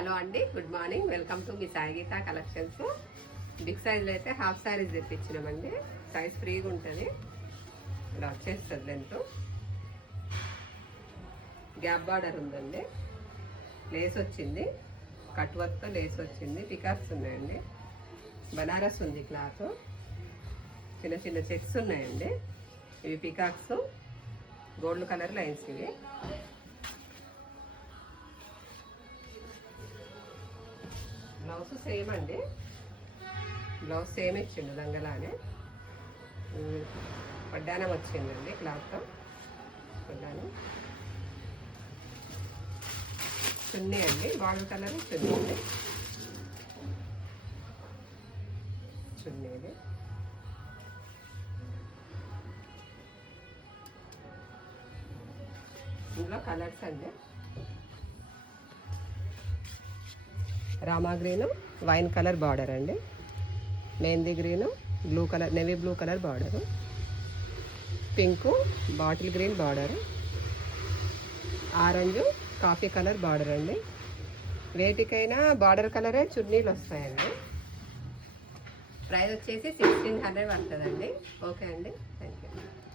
Hello అండి, good morning. Welcome to మీ Sai Geeta collections. Big సైజ్లో అయితే హాఫ్ శారీస్ తెప్పించినామండి. సైజ్ ఫ్రీగా ఉంటుంది, ఇలా వచ్చేస్తుంది. లెంత్ గ్యాప్ బార్డర్ ఉందండి, లేస్ వచ్చింది, కట్ వర్క్తో లేస్ వచ్చింది, పికాక్స్ ఉన్నాయండి, బనారస్ ఉంది క్లాత్, చిన్న చిన్న చెక్స్ ఉన్నాయండి. ఇవి పికాక్స్, గోల్డ్ కలర్ లైన్స్. ఇవి బ్లౌజ్ సేమ్ అండి, బ్లౌజ్ సేమ్ ఇచ్చిండు దంగలానే. పడ్డానం వచ్చిందండి క్లాత్తో, పడ్డానం. చున్నీ అండి, బార్డర్ కలర్ చున్నీ అండి, చున్నీది. ఇందులో కలర్స్ అండి, Rama green, wine colour border అండి, mehndi green, blue colour, navy blue colour border, pink, bottle green border, orange, coffee colour border అండి. వేటికైనా బార్డర్ కలరే చున్నీలు వస్తాయండి. ప్రైస్ వచ్చేసి 1600 పడుతుందండి. ఓకే అండి, థ్యాంక్ యూ.